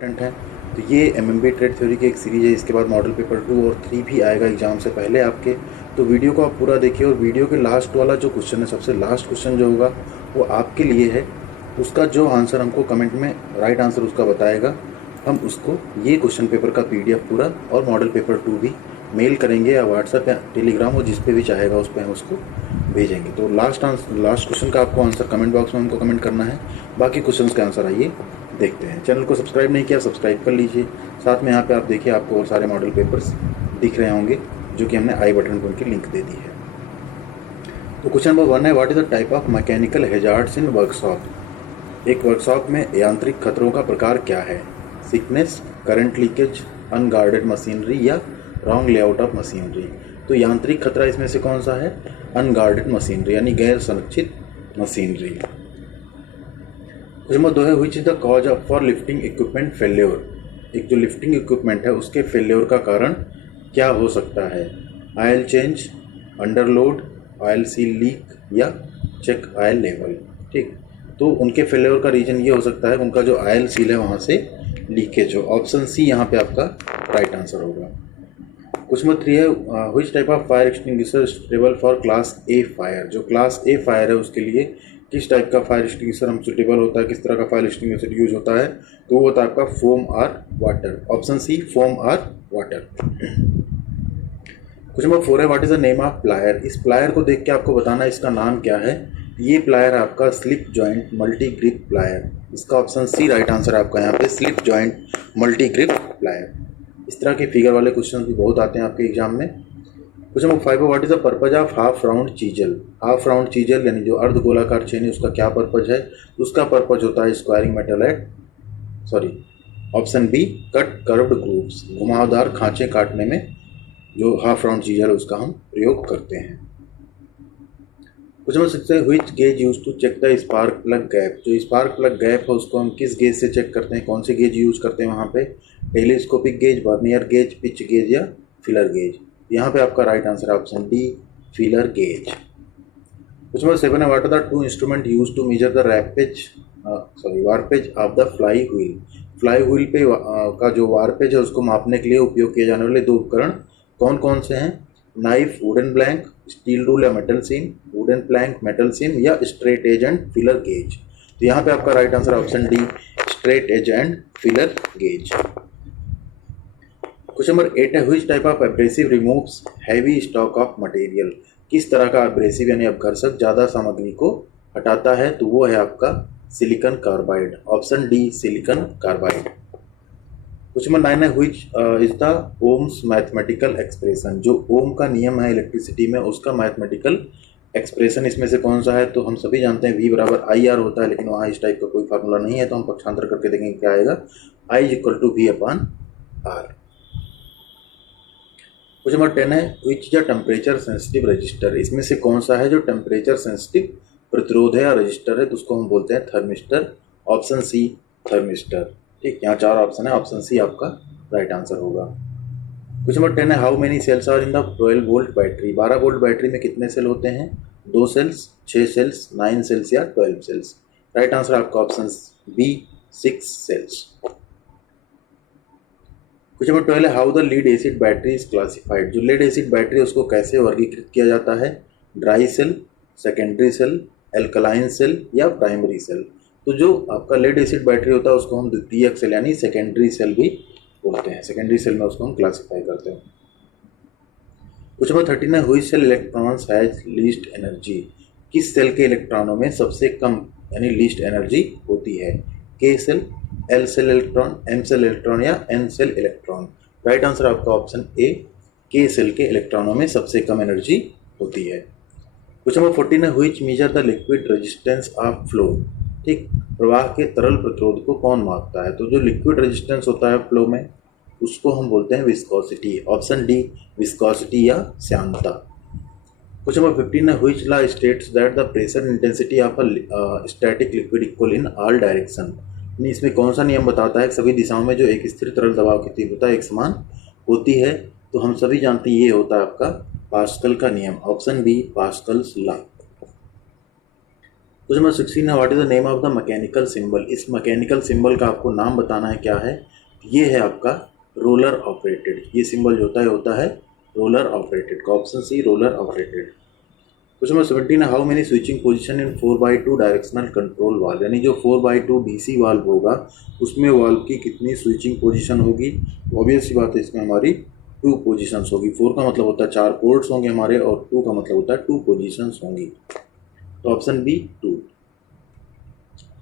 Important है। तो ये एमएमबी ट्रेड थ्योरी की एक सीरीज है। इसके बाद मॉडल पेपर 2 और 3 भी आएगा एग्जाम से पहले आपके। तो वीडियो को आप पूरा देखिए और वीडियो के लास्ट वाला जो क्वेश्चन है, सबसे लास्ट क्वेश्चन जो होगा वो आपके लिए है। उसका जो आंसर हमको कमेंट में राइट आंसर उसका बताएगा, हम उसको ये क्वेश्चन पेपर का पीडीएफ पूरा और मॉडल पेपर 2 भी मेल करेंगे या व्हाट्सएप या टेलीग्राम और जिस पे भी चाहेगा उस पर हम उसको भेजेंगे। तो लास्ट क्वेश्चन का आपको आंसर कमेंट बॉक्स में हमको कमेंट करना है। बाकी क्वेश्चंस का आंसर आइए देखते हैं। चैनल को सब्सक्राइब नहीं किया, सब्सक्राइब कर लीजिए। साथ में यहाँ पे आप देखिए आपको और सारे मॉडल पेपर्स दिख रहे होंगे जो कि हमने आई बटन पर उनकी लिंक दे दी है। तो क्वेश्चन नंबर 1 है, what is the type of mechanical hazards in workshop. एक वर्कशॉप में यांत्रिक खतरों का प्रकार क्या है? Sickness, current leakage, unguarded machinery या रॉन्ग लेआउट ऑफ मशीनरी। तो यांत्रिक खतरा इसमें से कौन सा है? अनगार्डेड मशीनरी यानी गैर संरक्षित मशीनरी। क्वेश्चन नंबर 2 है, which is the cause of for lifting equipment failure. एक जो लिफ्टिंग इक्विपमेंट है उसके फेल्योर का कारण क्या हो सकता है? Oil change, underload, oil seal leak या चेक ऑयल लेवल। ठीक, तो उनके फेल्योर का रीजन ये हो सकता है उनका जो ऑयल सील है वहाँ से लीकेज हो। ऑप्शन सी यहाँ पे आपका राइट आंसर होगा। क्वेश्चन नंबर 3 है, which type of fire extinguisher is suitable for class A fire. जो क्लास ए फायर है उसके लिए किस टाइप का फायर एक्सटिंग्विशर हम सुटेबल होता है, किस तरह का फायर एक्सटिंग्विशर यूज होता है? तो वो होता है आपका फोम और वाटर। ऑप्शन सी फोम और वाटर। क्वेश्चन नंबर 4 है, what is the name of plier. इस प्लायर को देख के आपको बताना है इसका नाम क्या है। ये प्लायर आपका slip joint multi grip plier. इसका ऑप्शन सी राइट आंसर है आपका यहाँ पे, slip joint multi grip plier. इस तरह के फिगर वाले क्वेश्चन भी बहुत आते हैं आपके एग्जाम में। क्वेश्चन नंबर 5 है, what is the purpose of half round chisel. Half round chisel यानी जो अर्ध गोलाकार चेन है उसका क्या पर्पज है? उसका पर्पज होता है squaring metal at option B cut curved grooves, घुमावदार खांचे काटने में जो हाफ राउंड चीजल है उसका हम प्रयोग करते हैं। क्वेश्चन नंबर 6 है, which gauge use to check the spark plug gap. जो स्पार्क प्लग गैप है उसको हम किस गेज से चेक करते हैं, कौन से गेज यूज करते हैं वहाँ पे? Telescopic gauge, vernier gauge, pitch gauge या फिलर गेज। यहाँ पे आपका राइट आंसर है option D, feeler gauge. Question number 7 है, what are the two instrument use to measure the warpage of the flywheel. Flywheel पे का जो वारपेज है उसको मापने के लिए उपयोग किए जाने वाले दो उपकरण कौन कौन से हैं? Knife, wooden plank, steel rule या metal seam, wooden plank, metal seam या straight edge and feeler gauge. तो यहाँ पे आपका right answer option D, straight edge and feeler gauge. Question number 8 है, which type of abrasive removes heavy stock of material. किस तरह का abrasive यानी अपघर्षक ज्यादा सामग्री को हटाता है? तो वो है आपका silicon carbide. Option D, silicon carbide. Question number 9 है, which is the Ohm's mathematical expression. जो ओम का नियम है इलेक्ट्रिसिटी में उसका मैथमेटिकल एक्सप्रेशन इसमें से कौन सा है? तो हम सभी जानते हैं V बराबर आई आर होता है, लेकिन वहाँ इस टाइप का कोई फार्मूला नहीं है, तो हम पक्षांतर करके देखेंगे क्या आएगा। I is equal to V upon R. Question number 10 है, which the temperature sensitive resistor. इसमें से कौन सा है जो टेम्परेचर सेंसिटिव प्रतिरोध है या रजिस्टर है? तो उसको हम बोलते हैं थर्मिस्टर। Option C, thermistor. ठीक, यहाँ 4 ऑप्शन है, ऑप्शन सी आपका राइट आंसर होगा। क्वेश्चन नंबर 10 है, how many cells are in the 12 volt battery. 12 volt battery में कितने सेल होते हैं? 2 सेल्स, 6 सेल्स, 9 सेल्स या 12 सेल्स। राइट आंसर आपका option B, 6 cells. Question number 12 है, how the lead acid battery is classified. जो lead acid battery है उसको कैसे वर्गीकृत किया जाता है? Dry cell, secondary cell, alkaline cell या प्राइमरी सेल। तो जो आपका लीड एसिड बैटरी होता है उसको हम द्वितीयक सेल यानी सेकेंडरी सेल भी बोलते हैं। सेकेंडरी सेल में उसको हम क्लासिफाई करते हैं। क्वेश्चन नंबर 13 है, which cell electrons has least energy. किस सेल के इलेक्ट्रॉनों में सबसे कम यानी लीस्ट एनर्जी होती है? K cell, L cell electron, M cell electron या N cell electron. Right answer आपका ऑप्शन ए, के सेल के इलेक्ट्रॉनों में सबसे कम एनर्जी होती है। क्वेश्चन नंबर 14 है, which measure the liquid resistance of flow. ठीक, प्रवाह के तरल प्रतिरोध को कौन मापता है? तो जो लिक्विड रेजिस्टेंस होता है फ्लो में उसको हम बोलते हैं विस्कोसिटी। ऑप्शन डी, विस्कोसिटी या श्यानता। क्वेश्चन नंबर 15 है, which law states that the pressure intensity of a static liquid equal in all direction. इसमें कौन सा नियम बताता है सभी दिशाओं में जो एक स्थिर तरल दबाव की तीव्रता एक समान होती है? तो हम सभी जानते हैं ये होता है आपका पास्कल का नियम। Option B, Pascal's law. Question number 16 है what is the name of the mechanical symbol. इस मैकेनिकल सिंबल का आपको नाम बताना है क्या है। ये है आपका रोलर ऑपरेटेड। ये सिंबल जो होता है रोलर ऑपरेटेड का option C roller operated. Question number 17 है how many switching position in 4x2 directional control valve. यानी जो 4x2 डीसी वाल्व होगा उसमें वाल्व की कितनी स्विचिंग पोजीशन होगी। ऑब्वियस सी बात है इसमें हमारी 2 पोजीशंस होगी। 4 का मतलब होता है 4 पोर्ट्स होंगे हमारे और 2 का मतलब होता है 2 पोजीशंस होंगी। तो ऑप्शन बी 2।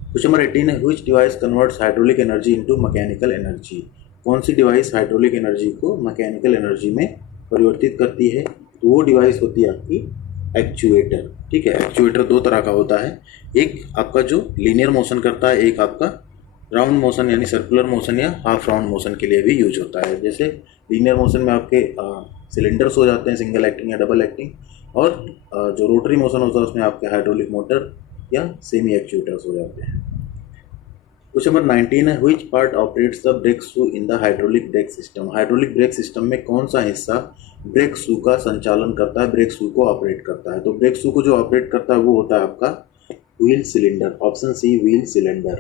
क्वेश्चन नंबर 18 है which device converts hydraulic energy into mechanical energy. कौन सी डिवाइस हाइड्रोलिक एनर्जी को मैकेनिकल एनर्जी में परिवर्तित करती है। तो वो डिवाइस होती है आपकी एक्चुएटर। ठीक है, एक्चुएटर 2 तरह का होता है। एक आपका जो लीनियर मोशन करता है, एक आपका राउंड मोशन यानी सर्कुलर मोशन या हाफ राउंड मोशन के लिए भी यूज होता है। जैसे लीनियर मोशन में आपके सिलेंडर्स हो जाते हैं सिंगल एक्टिंग या डबल एक्टिंग, और जो रोटरी मोशन होता है उसमें आपके हाइड्रोलिक मोटर या सेमी एक्चुएटर्स हो जाते हैं। क्वेश्चन नंबर 19 है which part operates the brake shoe in the hydraulic brake system. Hydraulic brake system में कौन सा हिस्सा ब्रेक शू का संचालन करता है, ब्रेक शू को ऑपरेट करता है। तो ब्रेक शू को जो ऑपरेट करता है वो होता है आपका wheel cylinder. Option C wheel cylinder.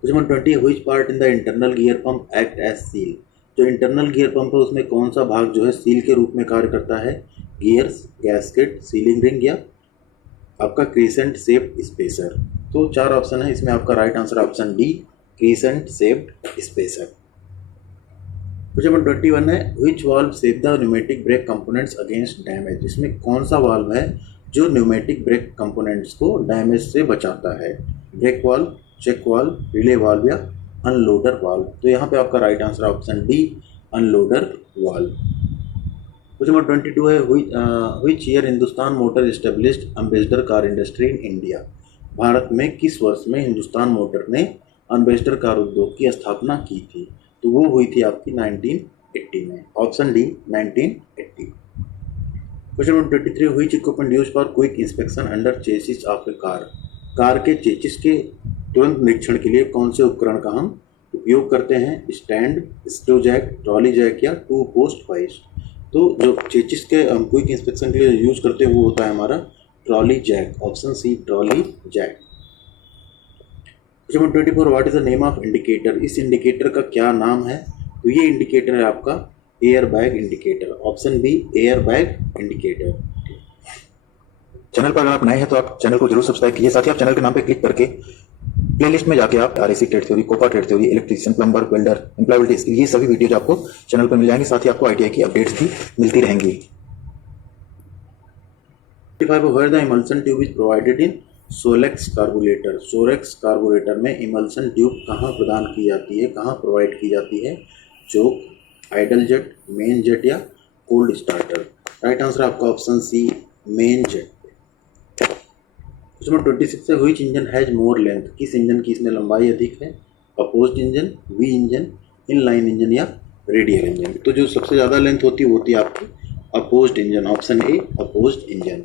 Question number 20 which part in the internal gear pump act as seal. जो इंटरनल गियर पंप है उसमें कौन सा भाग जो है सील के रूप में कार्य करता है। गियर्स, गैस्केट, सीलिंग रिंग या आपका क्रीसेंट शेप्ड स्पेसर। तो 4 ऑप्शन है इसमें, आपका right answer option D crescent shaped spacer. Question number 21 है which valve save the pneumatic brake components against damage. इसमें कौन सा वाल्व है जो न्यूमेटिक ब्रेक कंपोनेंट्स को डैमेज से बचाता है। Brake valve, check valve, relay valve या अनलोडर वाल्व। तो यहाँ पे आपका right answer option D unloader valve. Question number 22 है which year Hindustan Motor established Ambassador car industry in India. Bharat में किस वर्ष में हिंदुस्तान मोटर ने एम्बेसडर कार उद्योग की स्थापना की थी। तो वो हुई थी आपकी 1980 में। Option D 1980। Question number 23 which equipment used for quick inspection under chassis of A car. Car के चेसिस के तुरंत निरीक्षण के लिए कौन से उपकरण का हम उपयोग करते हैं। Stand, screw jack, trolley jack या 2 पोस्ट होइस्ट। तो जो चेसिस के हम क्विक इंस्पेक्शन के लिए यूज करते हैं वो होता है हमारा trolley jack. Option C trolley jack. Question number 24 what is the name of indicator. इस इंडिकेटर का क्या नाम है। तो ये इंडिकेटर है आपका air bag indicator. Option B air bag indicator. Channel पर अगर आप नए हैं तो आप चैनल को जरूर सब्सक्राइब कीजिए। साथ ही आप चैनल के नाम पे क्लिक करके प्लेलिस्ट में जाके आप RAC trade theory, COPA trade theory, electrician, plumber, welder, employability skill, ये सभी वीडियोज आपको चैनल पर मिल जाएंगे। साथ ही आपको आईटीआई की अपडेट्स भी मिलती रहेंगी। Where the emulsion tube is provided in Solex carburettor. Solex carburettor में इमल्सन ट्यूब कहाँ प्रदान की जाती है, कहाँ प्रोवाइड की जाती है। Choke, idle jet, main jet या कोल्ड स्टार्टर। राइट आंसर आपका option C main jet. Question number 26 है which engine has more length. किस इंजन की इसमें लंबाई अधिक है। Opposed engine, V engine, inline engine या रेडियल इंजन। तो जो सबसे ज़्यादा लेंथ होती है वो होती है आपकी opposed engine. Option A opposed engine.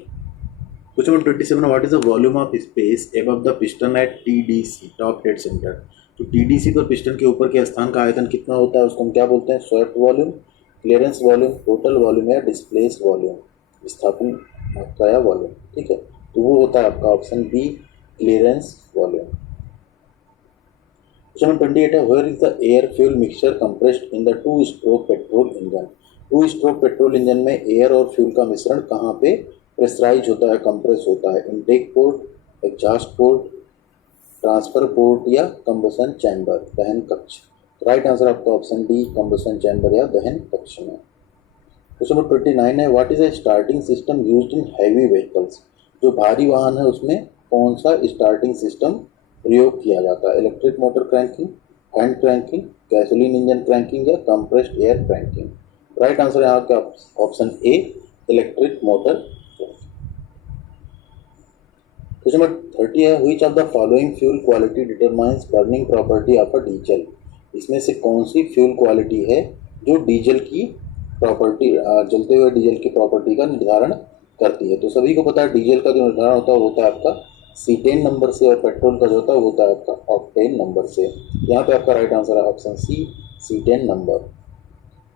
Question number 27 what is the volume of space above the piston at TDC, top dead centre. तो टीडीसी पर पिस्टन के ऊपर के स्थान का आयतन कितना होता है उसको हम क्या बोलते हैं। Swept volume, clearance volume, total volume या डिस्प्लेस वॉल्यूम, विस्थापन मात्रा या वॉल्यूम। ठीक है, तो वो होता है आपका option B clearance volume. Question number 28 है where is the air fuel mixture compressed in the 2 stroke petrol engine. 2 stroke petrol engine में एयर और फ्यूल का मिश्रण कहाँ पे प्रेशराइज होता है, कंप्रेस होता है। Intake port, exhaust port, transfer port या कंबसन चैम्बर, दहन कक्ष। राइट आंसर आपका ऑप्शन डी कंबसन चैम्बर या दहन कक्ष में। क्वेश्चन नंबर 29 है what is a starting system used in heavy vehicles. जो भारी वाहन है उसमें कौन सा स्टार्टिंग सिस्टम प्रयोग किया जाता है। Electric motor cranking, hand cranking, gasoline engine cranking या compressed air cranking. Right answer है आपका option A electric motor. Question number 30 है which of the following fuel quality determines burning property of a diesel. इसमें से कौन सी fuel quality है जो diesel की प्रॉपर्टी, जलते हुए डीजल की प्रॉपर्टी का निर्धारण करती है। तो सभी को पता है डीजल का जो निर्धारण होता है वो होता है आपका C10 नंबर से, और पेट्रोल का जो होता है वो होता है आपका ऑक्टेन नंबर से। यहाँ पे आपका राइट आंसर है option C C10 number.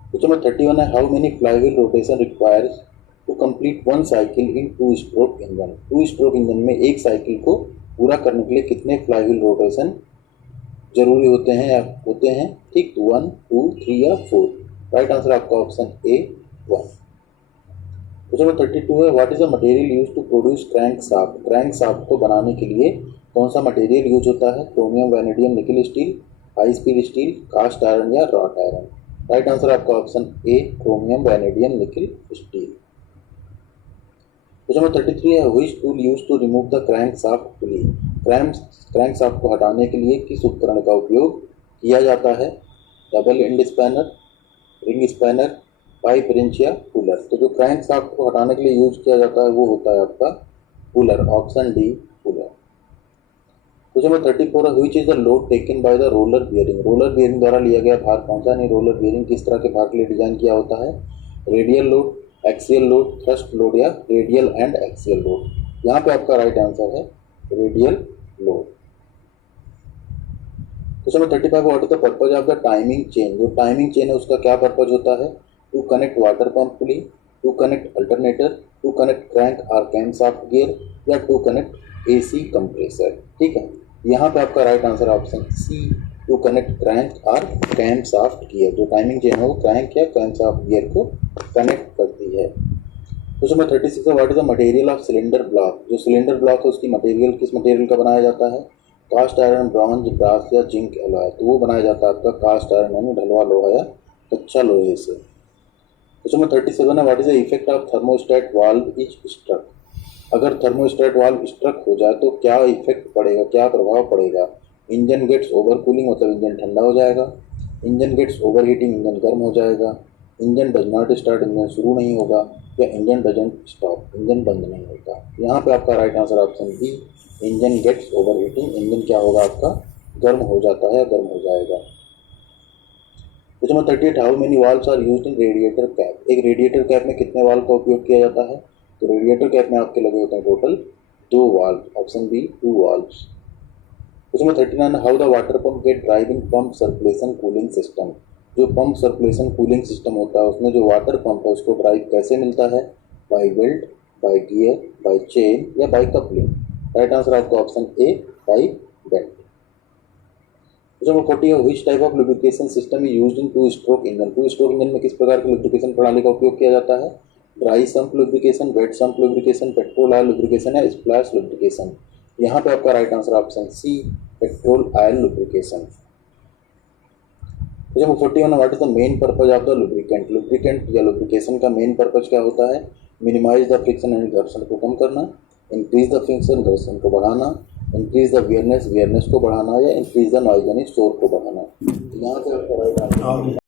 Question number 31 है how many flywheel rotation requires to complete one cycle in two stroke engine. Two stroke engine में एक साइकिल को पूरा करने के लिए कितने फ्लाईव्हील रोटेशन जरूरी होते हैं ठीक, 1, 2, 3 या 4। राइट आंसर आपका ऑप्शन ए 1। क्वेश्चन नंबर 32 है, what is the material use to produce crankshaft. Crankshaft को बनाने के लिए कौन सा मटेरियल यूज होता है? Chromium, vanadium, nickel steel, high speed steel, cast iron या रॉट आयरन। राइट आंसर आपका option A chromium, vanadium, nickel steel. Question number 33 है, which tool use to remove the crankshaft pulley. Crankshaft को हटाने के लिए किस उपकरण का उपयोग किया जाता है? Double end spanner, ring spanner, pipe wrench या पुलर। तो जो क्रैंक शाफ्ट को हटाने के लिए यूज किया जाता है वो होता है आपका puller, option D puller. Question number 34 है, which is the load taken by the roller bearing. Roller bearing द्वारा लिया गया भार कौन सा नहीं? रोलर बियरिंग किस तरह के भार के लिए डिजाइन किया होता है? Radial load, axial load, thrust load या रेडियल एंड एक्सियल लोड। यहाँ पे आपका राइट आंसर है radial load. Question number 35, what is the purpose of the timing chain. जो टाइमिंग चेन है उसका क्या पर्पज होता है? To connect water pump pulley, to connect alternator, to connect crank और कैम शाफ्ट गियर या to connect AC compressor. ठीक है, यहाँ पे आपका right answer option C to connect crank और कैम शाफ्ट गियर। जो टाइमिंग चेन है वो क्रैंक या कैम शाफ्ट गियर को कनेक्ट करती है। क्वेश्चन नंबर 36 है, what is the material of cylinder block. जो सिलेंडर ब्लॉक है उसकी मटेरियल किस मटेरियल का बनाया जाता है? कास्ट आयरन, ब्रॉन्ज, ब्रास या जिंक एलॉय। तो वो बनाया जाता है आपका कास्ट आयरन यानी ढलवा लोहा या कच्चा लोहे से। क्वेश्चन नंबर 37 है, what is the effect of thermostat valve is struck. अगर थर्मोस्टेट वाल्व स्ट्रक हो जाए तो क्या इफेक्ट पड़ेगा, क्या प्रभाव पड़ेगा? इंजन गेट्स ओवर कूलिंग, मतलब इंजन ठंडा हो जाएगा। Engine gets overheating, engine गर्म हो जाएगा। Engine does not start, engine शुरू नहीं होगा। या इंजन डजंट स्टॉप, इंजन बंद नहीं होता। यहाँ पे आपका right answer option B engine gets overheating, engine क्या होगा आपका गर्म हो जाता है, गर्म हो जाएगा। Question number 38, how many valves are used in radiator cap. एक रेडिएटर कैप में कितने वाल्व का उपयोग किया जाता है? तो रेडिएटर कैप में आपके लगे होते हैं total 2 valve, option B 2 valves. Question number 39, how the water pump get drive in pump circulation cooling system. जो पंप सर्कुलेशन कूलिंग सिस्टम होता है उसमें जो वाटर पंप है उसको ड्राइव कैसे मिलता है? By belt, by gear, by chain या बाय कपलिंग। राइट आंसर आपका option A by belt. Question number 40 है, which type of lubrication system is used in two stroke engine. Two stroke engine में किस प्रकार की लुब्रिकेशन प्रणाली का उपयोग किया जाता है? Dry sump lubrication, wet sump lubrication, petrol oil lubrication या स्प्लैश लुब्रिकेशन। यहाँ पे आपका right answer option C petrol oil lubrication. Question number 41, what is the main purpose of the lubricant. Lubricant या लुब्रिकेशन का मेन पर्पज क्या होता है? Minimise the friction and घर्षण को कम करना, इंक्रीज द फ्रिक्शन घर्षण को बढ़ाना, इंक्रीज द वियरनेस को बढ़ाना या इंक्रीज द नॉइज यानी शोर को बढ़ाना। यहाँ पे